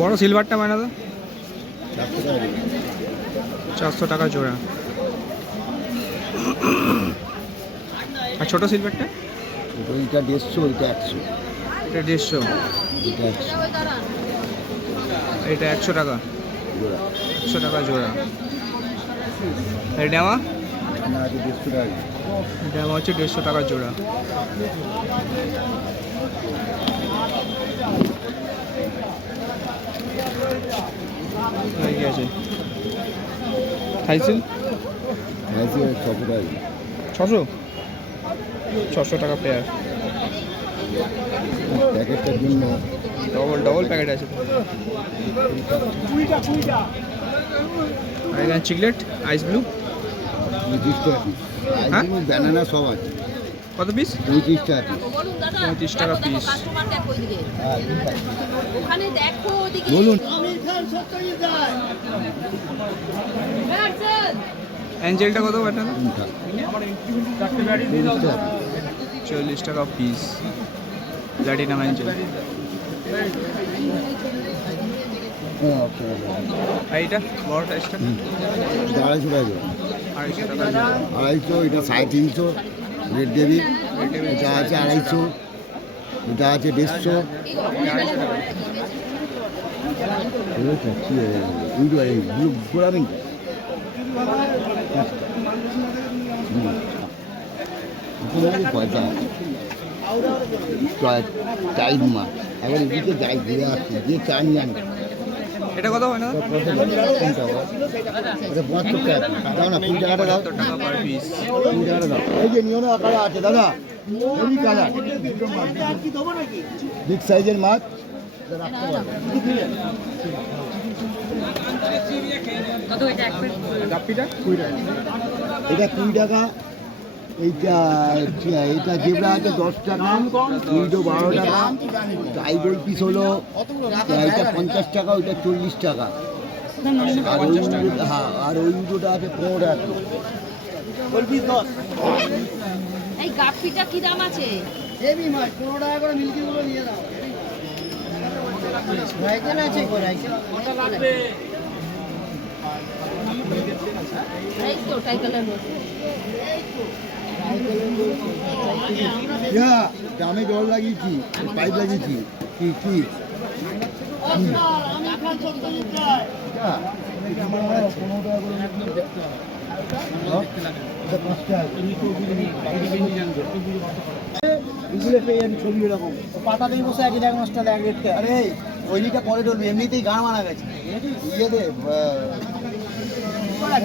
বড় সিলভারটা মানে দাদা 400 টাকা জোড়া। আর ছোটো সিলভারটা? ওইটা 150, ওইটা 100। এটা 150, এটা 100 এটা 100 টাকা জোড়া। 100 টাকা জোড়া। এটা আমার না, এটা 150 টাকা। এটা আমার হচ্ছে 150 টাকা জোড়া। কি আছে থাইসিল? 600 600 টাকা পেয়ার। প্যাকেটটার জন্য ডবল প্যাকেট আছে। আর এখানে চিকলেট আইস ব্লু 30 টাকা পিস। হ্যাঁ? ব্যানানা সব আছে। কত পিস? 35 টাকা পিস। 35 টাকা পিস। বলুন। অ্যাঞ্জেলটা কত বাটা? 40 টাকা। 40 টাকা পিস প্ল্যাটিনাম অ্যাঞ্জেল। আর এটা বড়টা এক্সট্রা 250 টাকা। 250 টাকা। 250, এটা 350। রেড ডেভিল এটা আছে 250, এটা আছে 150। গোলামি পয়সা টাইট মাছ এখন এদিকে যাই ঘুরে আসছি যে চাই জানি। এটা কত হয় না? এটা 72 টাকা। দাও না 20 টাকাটা দাও। 70 টাকা পার পিস। 20 টাকাটা দাও। এই যে নিয়ন আকারে আছে দাদা, এই কালার বিগ সাইজের মাছ রাখতে পারবে। গাপ্পিটা 20 টাকা। এটা 20 টাকা। এইটা জেবরা আছে 10 টাকা, উইডো 12 টাকা, টাইগর পিস হলো এটা 50 টাকা, ওইটা 40 টাকা। আর ওই হ্যাঁ, আর ওই উইডোটা আছে 15 টাকা। এই গাপ্পিটা কি দাম আছে? হেভি মাছ 15 টাকা করে মিল্কিগুলো নিয়ে দাও। রাইকেল আছে গো, রাইকেল ওটা লাগবে। এই তো টাইকালের মতো। দামে জল লাগিয়েছি, পাইপ লাগিয়েছি। কি কি আমি খান 14 লিটার। আমার 15 টাকা করে দেখতে হবে। এটা 5 টাকা। এগুলো পেয়ে আমি ছবি এরকম পাতাতেই বসে একই দেখ মাছটা দেখ দেখতে। আরে ওইটা পরে ধরবি, এমনিতেই গান মারা গেছে। ইয়ে দে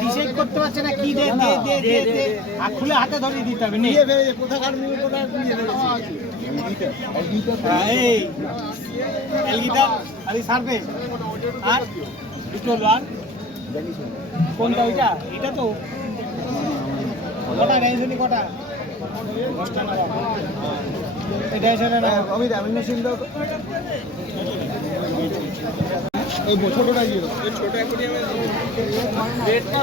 ডিসাইড করতে পারছে না কি দে দে দে দে দে আর খুলে হাতে ধরিয়ে দিতে হবে। নিয়ে ফেলে কোথাকার নিয়ে কোথায় নিয়ে ফেলেছে। এই এলগিটা আর এই সার্ভে আর দুটো আর কোনটা ওইটা? এটা তো কটা রেঞ্জনি কটা? 10 টাকা। এটা এসে না আমি দামি মেশিন দাও। ওই ছোটটা দিয়ে দাও। ছোট অ্যাকোয়ারিয়ামে রেটটা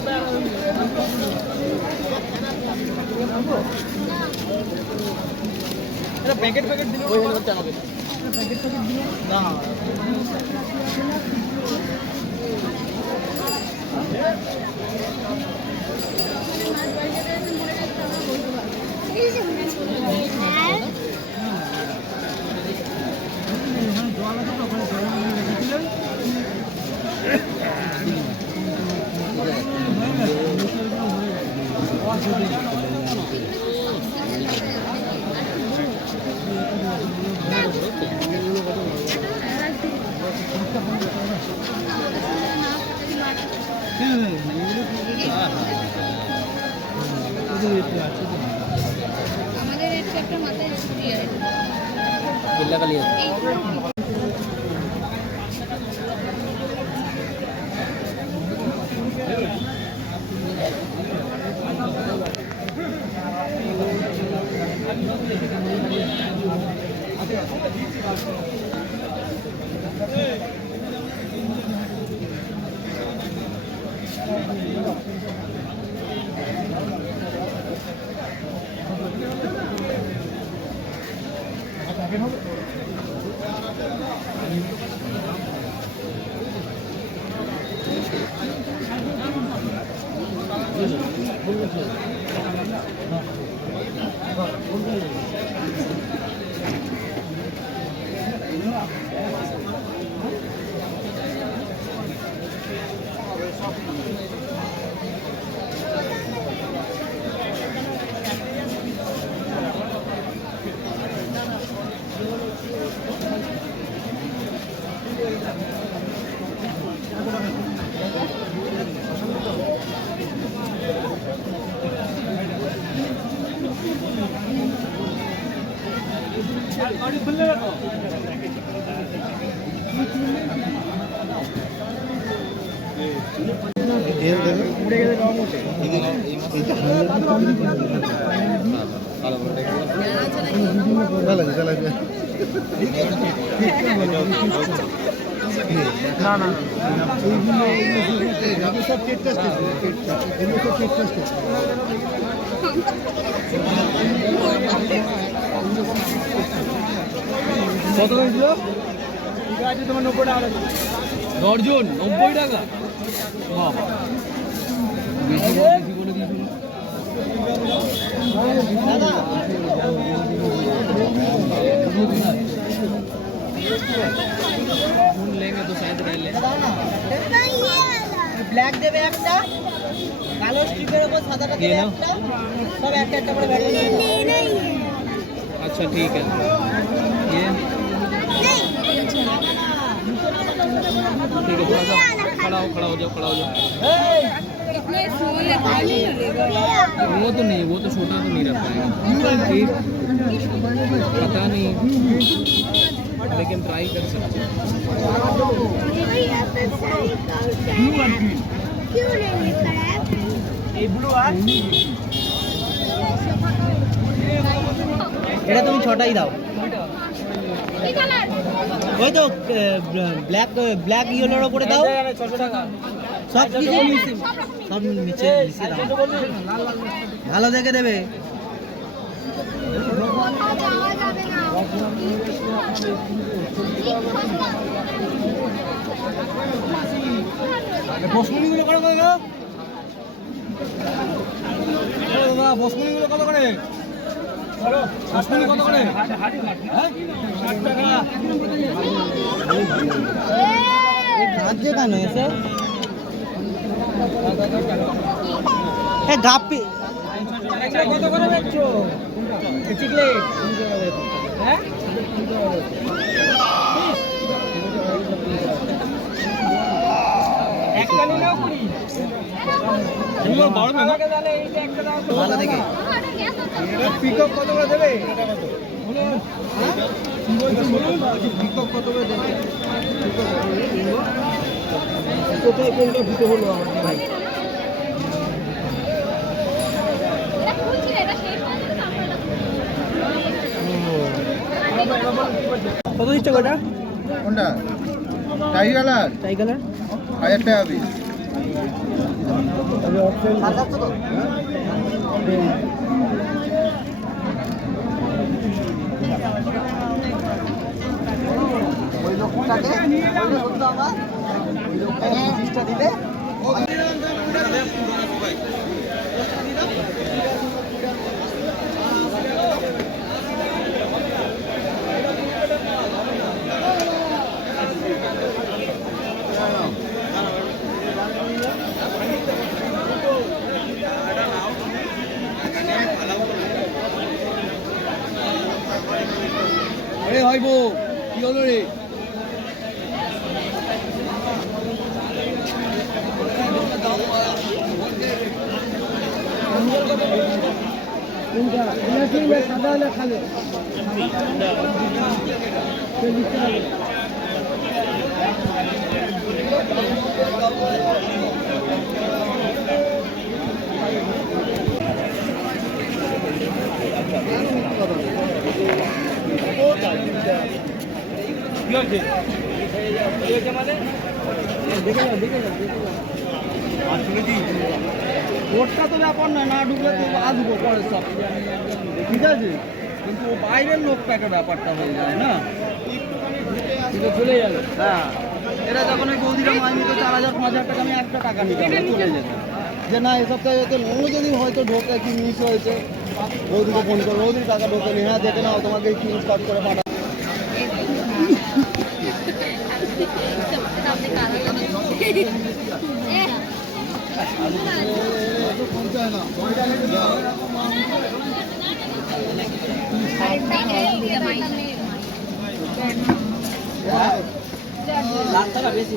এটা প্যাকেট দিলে ওই হলো টাকা প্যাকেট দিলে না আমাদের একটা মাথায় ছুটি আছে। কেল্লা কালি কত হয়েছিল? তোমার 90 টাকা দর্জন 90 টাকা। বাবা বেশি বলে দিয়েছিল। ফোন लेंगे तो शायद रह ले। ব্ল্যাক দেবে একটা, কালো স্ট্রিপের উপর সাদাটা দেবে একটা, সব একটা একটা করে ব্যাটারি দেবে। अच्छा ठीक है। ये ठीक है, थोड़ा सा खड़ा हो जाओ। इतने स्मॉल है तो नहीं लगेगा। वो तो नहीं, वो तो छोटा तो नहीं रह पाएगा। ठीक, पता नहीं, लेकिन ट्राई कर सकते हैं। क्यों नहीं खड़ा? এই ব্লু আর এটা তুমি 6টাই দাও। কি কালার? ওই তো ব্ল্যাক ইয়েলোর উপরে দাও। 600 টাকা সব কিছু নিচে, সব নিচে দাও। ভালো দেখে দেবে। কোথাও যাওয়া যাবে না। বসমনিগুলো কত করে গো? দাদা বসমনিগুলো কত করে? বসমনি কত করে? হ্যাঁ 60 টাকা। কাজে কেন এসে? এ গাপি এটা কত করে বেচছো? চিকলেট হ্যাঁ? একটা নিলেও 20। এগুলো বড় না? ভালো দেখে। পিকআপ কত করে দেবে? পিকক কত করে দেবে? কোথায় কোনটা ভিতরে হলো আমার ভাই? এটা খুলছি না, এটা শেষ হয়ে যাবে তারপরে কত দিচ্ছ গোটা? কোনটা? টাই কালার টাই কালার 1000 টাকা পিস। ওই লোকটাকে আমার জিনিসটা দিলে আরে ভাইবো কি হলো রে? সাদা হলে খাবে। ওটা তো ব্যাপার না, না ঢুকলে তো আসবো পরে সব ঠিক আছে, কিন্তু বাইরের লোকটা একটা ব্যাপারটা হয়ে যায় না, চলে যাবে। হ্যাঁ এরা যখন ওই বৌদিরা মাই নিত 4,000-5,000 টাকা, আমি একটা টাকা নিতাম না, চলে যেতাম যে না এ সপ্তাহে হয়তো অন্য যদি হয়তো ঢোকে কি মিস হয়েছে, বৌদিকে ফোন করো, বৌদির টাকা ঢোকেনি, হ্যাঁ দেখে নাও তোমাকে স্ক্রিনশট করে পাঠাবো। বেশি